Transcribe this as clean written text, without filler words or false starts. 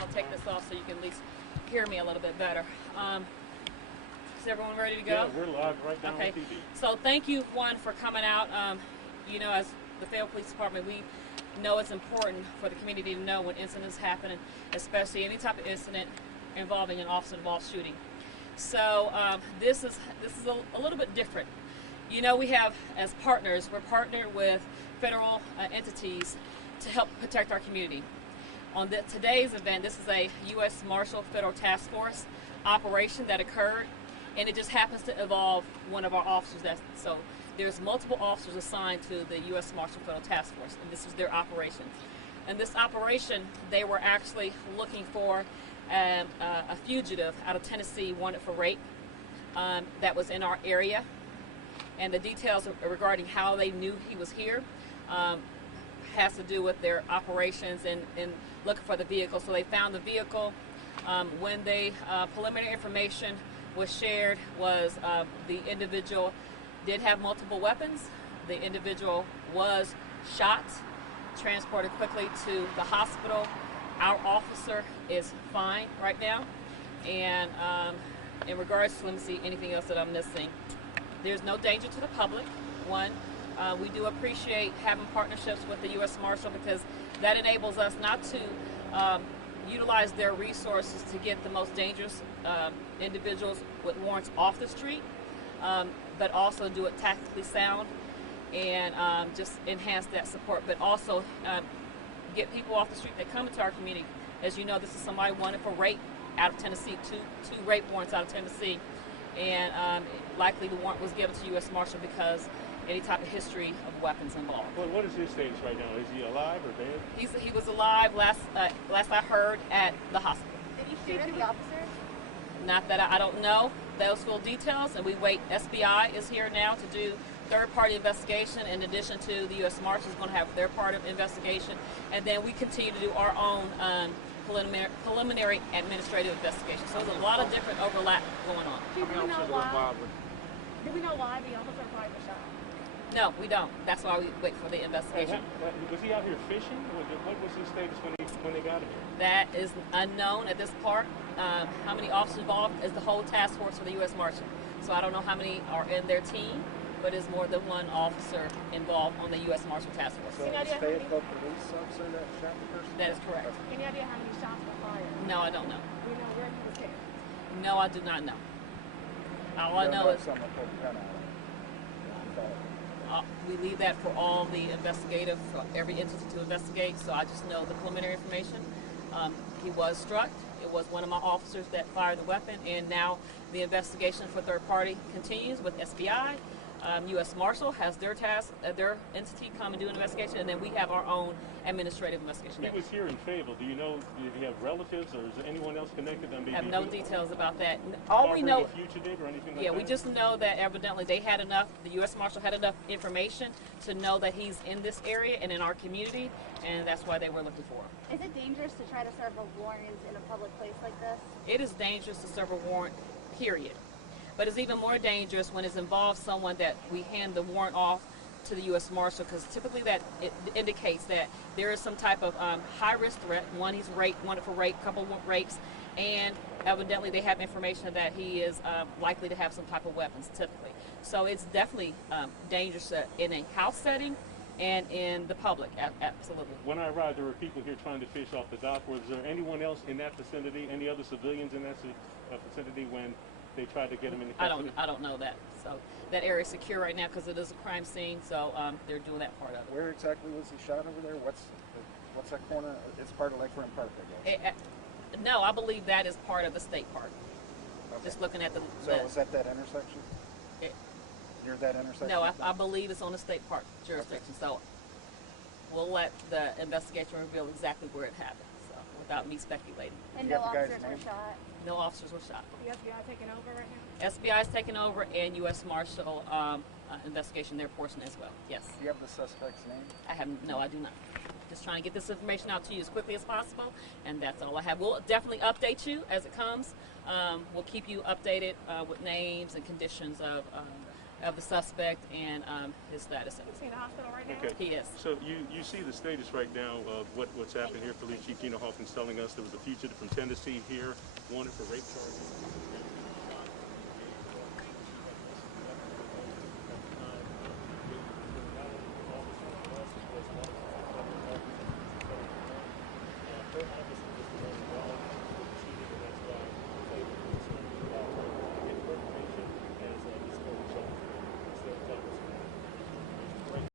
I'll take this off so you can at least hear me a little bit better. Is everyone ready to go? Yeah, we're live right now on TV. So thank you, one, for coming out. You know, as the Fayetteville Police Department, we know it's important for the community to know when incidents happen, especially any type of incident involving an officer-involved shooting. So this is a little bit different. You know, we have, as partners, we're partnered with federal entities to help protect our community. On today's event, this is a U.S. Marshal Federal Task Force operation that occurred, and it just happens to involve one of our officers. So there's multiple officers assigned to the U.S. Marshal Federal Task Force, and this is their operation. And this operation, they were actually looking for a fugitive out of Tennessee wanted for rape that was in our area. And the details regarding how they knew he was here has to do with their operations and looking for the vehicle. So they found the vehicle. When they preliminary information was shared was the individual did have multiple weapons. The individual was shot, transported quickly to the hospital. Our officer is fine right now. And in regards to, let me see, anything else that I'm missing. There's no danger to the public. One, we do appreciate having partnerships with the U.S. Marshal because that enables us not to utilize their resources to get the most dangerous individuals with warrants off the street, but also do it tactically sound and just enhance that support, but also get people off the street that come into our community. As you know, this is somebody wanted for rape out of Tennessee, two rape warrants out of Tennessee. And likely the warrant was given to U.S. Marshal because any type of history of weapons involved. Well, what is his status right now? Is he alive or dead? He was alive last I heard at the hospital. Did he shoot at the officer? Not that I don't know those full details, and we wait. SBI is here now to do third-party investigation. In addition to the U.S. Marshal is going to have their part of investigation, and then we continue to do our own preliminary administrative investigation. So there's a lot of different overlap going on. Do we know why the officer fired the shot? No, we don't. That's why we wait for the investigation. Was he out here fishing? What was his status when they got him? That is unknown at this part. How many officers involved is the whole task force for the U.S. Marshal. So I don't know how many are in their team, but it's more than one officer involved on the U.S. Marshal Task Force. So it's Fayetteville police officer that shot the person? That is correct. Any idea how many shots were fired? No, I don't know. Do you know where he was hit? No, I do not know. All I know is we leave that for all the investigative, for every entity to investigate. So I just know the preliminary information. He was struck. It was one of my officers that fired the weapon, and now the investigation for third party continues with SBI. U.S. Marshal has their task, their entity come and do an investigation, and then we have our own administrative investigation. He was here in Fayetteville. Do you know, did he have relatives, or is there anyone else connected? I have no details about that. All we know, a fugitive or anything like yeah, that? we just know that evidently they had enough, the U.S. Marshal had enough information to know that he's in this area and in our community, and that's why they were looking for him. Is it dangerous to try to serve a warrant in a public place like this? It is dangerous to serve a warrant, period. But it's even more dangerous when it involves someone that we hand the warrant off to the U.S. Marshal, because typically that it indicates that there is some type of high-risk threat. One, he's wanted for rape, couple of rapes, and evidently they have information that he is likely to have some type of weapons, typically. So it's definitely dangerous in a house setting and in the public, absolutely. When I arrived, there were people here trying to fish off the dock. Was there anyone else in that vicinity, any other civilians in that vicinity when they tried to get him in the custody? I don't know that. So that area is secure right now because it is a crime scene. So they're doing that part of it. Where exactly was he shot over there? What's that corner? It's part of Lakefront Park, I guess. No, I believe that is part of the state park. Okay. Just looking at the. So is that intersection? Near that intersection? No, I believe it's on the state park jurisdiction. Okay. So we'll let the investigation reveal exactly where it happened. So without me speculating. And no officers were shot. No officers were shot. The FBI taking over right now? SBI is taking over, and U.S. Marshal investigation their portion as well. Yes. Do you have the suspect's name? No, I do not. Just trying to get this information out to you as quickly as possible, and that's all I have. We'll definitely update you as it comes. We'll keep you updated with names and conditions of of the suspect and his status. Is he in the hospital right now? Okay. He is. So you see the status right now of what's happened here. Police Chief Gina Hawkins telling us there was a fugitive from Tennessee here, wanted for rape charges.